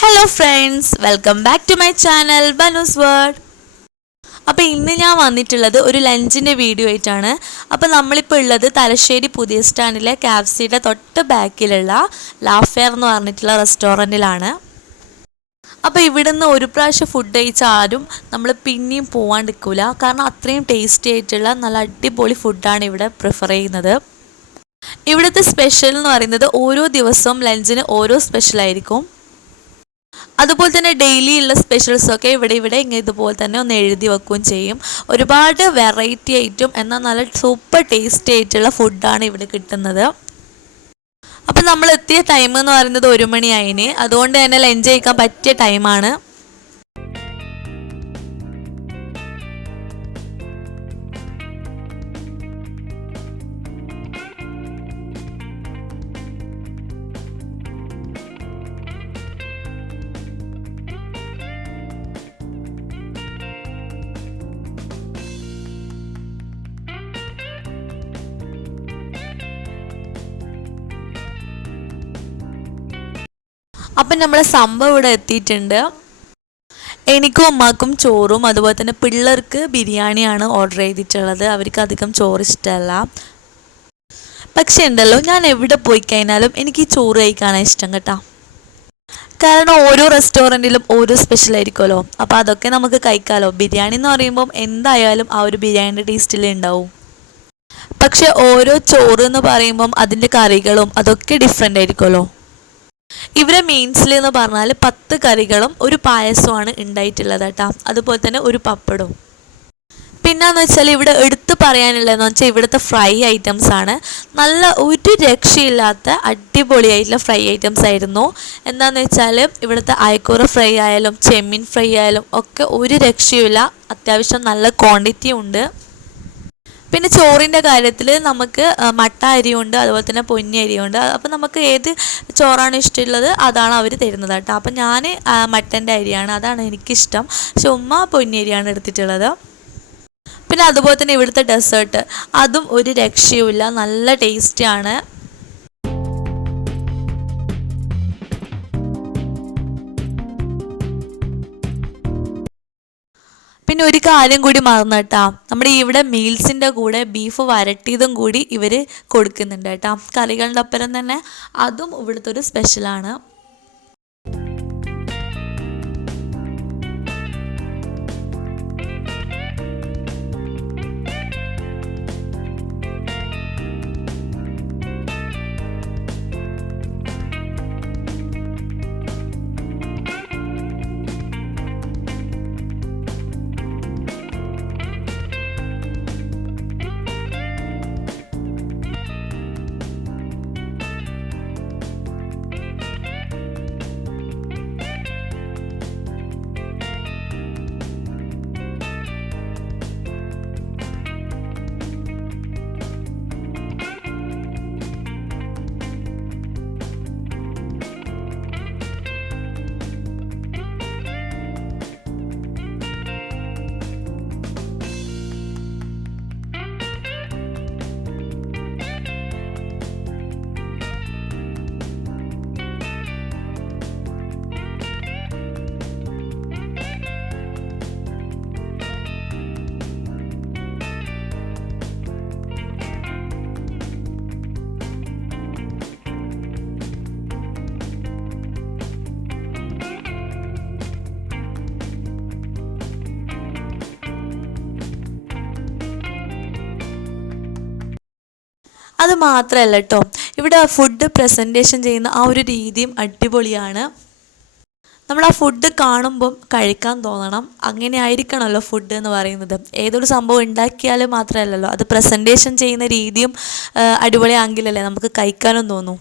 Hello friends, welcome back to my channel ബനൂസ് world. അപ്പോൾ ഇന്ന് ഞാൻ വന്നിട്ടുള്ളത് ഒരു ലഞ്ചിൻ്റെ വീഡിയോ ആയിട്ടാണ്. അപ്പോൾ നമ്മളിപ്പോൾ ഉള്ളത് തലശ്ശേരി പുതിയ സ്റ്റാൻഡിലെ കാഫ്സിയുടെ തൊട്ട് ബാക്കിലുള്ള ലാഫെയർ എന്ന് പറഞ്ഞിട്ടുള്ള റെസ്റ്റോറൻറ്റിലാണ്. അപ്പോൾ ഇവിടുന്ന് ഒരു പ്രാവശ്യം ഫുഡ് കഴിച്ച ആരും നമ്മൾ പിന്നെയും പോകാണ്ടിരിക്കില്ല. കാരണം അത്രയും ടേസ്റ്റി ആയിട്ടുള്ള നല്ല അടിപൊളി ഫുഡാണ് ഇവിടെ പ്രിഫർ ചെയ്യുന്നത്. ഇവിടുത്തെ സ്പെഷ്യൽ എന്ന് പറയുന്നത് ഓരോ ദിവസവും ലഞ്ചിന് ഓരോ സ്പെഷ്യലായിരിക്കും. അതുപോലെ തന്നെ ഡെയിലി ഉള്ള സ്പെഷ്യൽസൊക്കെ ഇവിടെ ഇതുപോലെ തന്നെ ഒന്ന് എഴുതി വെക്കുകയും ചെയ്യും. ഒരുപാട് വെറൈറ്റി ആയിട്ടും എന്നാൽ നല്ല സൂപ്പർ ടേസ്റ്റി ആയിട്ടുള്ള ഫുഡാണ് ഇവിടെ കിട്ടുന്നത്. അപ്പം നമ്മൾ എത്തിയ ടൈം എന്ന് പറയുന്നത് 1 മണിയായിന്. അതുകൊണ്ട് തന്നെ ലഞ്ച് കഴിക്കാൻ പറ്റിയ ടൈമാണ്. അപ്പം നമ്മളെ സംഭവം ഇവിടെ എത്തിയിട്ടുണ്ട്. എനിക്കും ഉമ്മാക്കും ചോറും അതുപോലെ തന്നെ പിള്ളേർക്ക് ബിരിയാണിയാണ് ഓർഡർ ചെയ്തിട്ടുള്ളത്. അവർക്ക് അധികം ചോറ് ഇഷ്ടമല്ല. പക്ഷേ ഉണ്ടല്ലോ, ഞാൻ എവിടെ പോയി കഴിഞ്ഞാലും എനിക്ക് ഈ ചോറ് കഴിക്കാനാണ് ഇഷ്ടം കേട്ടോ. കാരണം ഓരോ റെസ്റ്റോറൻറ്റിലും ഓരോ സ്പെഷ്യൽ ആയിരിക്കുമല്ലോ. അപ്പോൾ അതൊക്കെ നമുക്ക് കഴിക്കാമല്ലോ. ബിരിയാണി എന്ന് പറയുമ്പം എന്തായാലും ആ ഒരു ബിരിയാണിൻ്റെ ടേസ്റ്റിൽ ഉണ്ടാവും. പക്ഷെ ഓരോ ചോറ് എന്ന് പറയുമ്പം അതിൻ്റെ കറികളും അതൊക്കെ ഡിഫറെൻ്റ് ആയിരിക്കുമല്ലോ. ഇവരെ മീൻസിൽ എന്ന് പറഞ്ഞാൽ 10 കറികളും ഒരു പായസമാണ് ഉണ്ടായിട്ടുള്ളത് കേട്ടോ. അതുപോലെ തന്നെ ഒരു പപ്പടവും. പിന്നെയെന്ന് വെച്ചാൽ ഇവിടെ എടുത്ത് പറയാനുള്ളതെന്ന് വെച്ചാൽ ഇവിടുത്തെ ഫ്രൈ ഐറ്റംസ് ആണ്. നല്ല ഒരു രക്ഷയില്ലാത്ത അടിപൊളിയായിട്ടുള്ള ഫ്രൈ ഐറ്റംസ് ആയിരുന്നു. എന്താണെന്ന് വെച്ചാൽ ഇവിടുത്തെ അയക്കൂറ ഫ്രൈ ആയാലും ചെമ്മീൻ ഫ്രൈ ആയാലും ഒക്കെ ഒരു രക്ഷയുമില്ല. അത്യാവശ്യം നല്ല ക്വാണ്ടിറ്റി ഉണ്ട്. പിന്നെ ചോറിൻ്റെ കാര്യത്തിൽ നമുക്ക് മട്ട അരിയുണ്ട്, അതുപോലെ തന്നെ പൊന്നി അരിയുണ്ട്. അപ്പോൾ നമുക്ക് ഏത് ചോറാണ് ഇഷ്ടമുള്ളത് അതാണ് അവർ തരുന്നത് കേട്ടോ. അപ്പം ഞാൻ മട്ടൻ്റെ അരിയാണ്, അതാണ് എനിക്കിഷ്ടം. പക്ഷെ ഉമ്മ പൊന്നി അരിയാണ് എടുത്തിട്ടുള്ളത്. പിന്നെ അതുപോലെ തന്നെ ഇവിടുത്തെ ഡെസേർട്ട് അതും ഒരു രക്ഷയുമില്ല, നല്ല ടേസ്റ്റിയാണ്. പിന്നെ ഒരു കാര്യം കൂടി മറന്നു കേട്ടോ, നമ്മുടെ ഇവിടെ മീൽസിൻ്റെ കൂടെ ബീഫ് വരട്ടിയതും കൂടി ഇവർ കൊടുക്കുന്നുണ്ട് കേട്ടോ. കറികളുടെ ഒപ്പം തന്നെ അതും ഇവിടുത്തെ ഒരു സ്പെഷ്യലാണ്. അത് മാത്രമല്ല കേട്ടോ, ഇവിടെ ഫുഡ് പ്രസൻറ്റേഷൻ ചെയ്യുന്ന ആ ഒരു രീതിയും അടിപൊളിയാണ്. നമ്മൾ ആ ഫുഡ് കാണുമ്പം കഴിക്കാൻ തോന്നണം. അങ്ങനെ ആയിരിക്കണമല്ലോ ഫുഡ് എന്ന് പറയുന്നത്. ഏതൊരു സംഭവം ഉണ്ടാക്കിയാൽ മാത്രമല്ലല്ലോ, അത് പ്രസൻറ്റേഷൻ ചെയ്യുന്ന രീതിയും അടിപൊളിയാണെങ്കിലല്ലേ നമുക്ക് കഴിക്കാനും തോന്നും.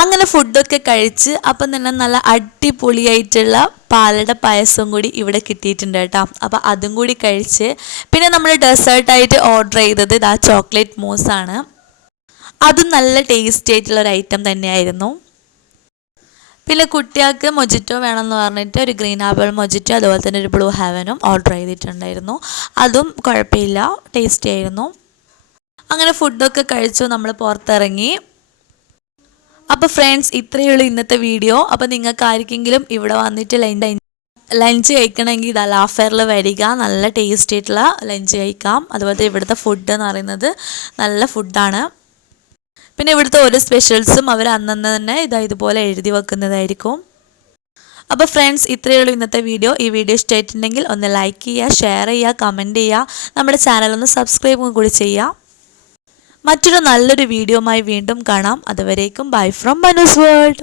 അങ്ങനെ ഫുഡൊക്കെ കഴിച്ച് അപ്പം തന്നെ നല്ല അടിപൊളിയായിട്ടുള്ള പാലട പായസവും കൂടി ഇവിടെ കിട്ടിയിട്ടുണ്ട് കേട്ടോ. അപ്പോൾ അതും കൂടി കഴിച്ച് പിന്നെ നമ്മൾ ഡെസേർട്ടായിട്ട് ഓർഡർ ചെയ്തത് ഇതാ ചോക്ലേറ്റ് മൂസാണ്. അതും നല്ല ടേസ്റ്റി ആയിട്ടുള്ള ഒരു ഐറ്റം തന്നെയായിരുന്നു. പിന്നെ കുട്ടികൾക്ക് മൊജിറ്റോ വേണമെന്ന് പറഞ്ഞിട്ട് ഒരു ഗ്രീൻ ആപ്പിൾ മൊജിറ്റോ അതുപോലെ തന്നെ ഒരു ബ്ലൂ ഹെവനും ഓർഡർ ചെയ്തിട്ടുണ്ടായിരുന്നു. അതും കുഴപ്പമില്ല, ടേസ്റ്റി ആയിരുന്നു. അങ്ങനെ ഫുഡൊക്കെ കഴിച്ചു നമ്മൾ പുറത്തിറങ്ങി. അപ്പോൾ ഫ്രണ്ട്സ്, ഇത്രയേ ഉള്ളൂ ഇന്നത്തെ വീഡിയോ. അപ്പോൾ നിങ്ങൾക്ക് ആർക്കെങ്കിലും ഇവിടെ വന്നിട്ട് ലഞ്ച് കഴിക്കണമെങ്കിൽ ഇതാ ലാഫെയറിൽ വരിക, നല്ല ടേസ്റ്റി ആയിട്ടുള്ള ലഞ്ച് കഴിക്കാം. അതുപോലെ ഇവിടുത്തെ ഫുഡ് എന്ന് പറയുന്നത് നല്ല ഫുഡാണ്. പിന്നെ ഇവിടുത്തെ ഓരോ സ്പെഷ്യൽസും അവർ അന്നന്ന് തന്നെ ഇതുപോലെ എഴുതി വെക്കുന്നതായിരിക്കും. അപ്പോൾ ഫ്രണ്ട്സ്, ഇത്രയേ ഉള്ളൂ ഇന്നത്തെ വീഡിയോ. ഈ വീഡിയോ ഇഷ്ടമായിട്ടുണ്ടെങ്കിൽ ഒന്ന് ലൈക്ക് ചെയ്യുക, ഷെയർ ചെയ്യുക, കമൻറ്റ് ചെയ്യുക, നമ്മുടെ ചാനലൊന്ന് സബ്സ്ക്രൈബും കൂടി ചെയ്യുക. മറ്റൊരു നല്ലൊരു വീഡിയോയുമായി വീണ്ടും കാണാം. അതുവരേക്കും ബൈ ഫ്രം ബനൂസ് വേൾഡ്.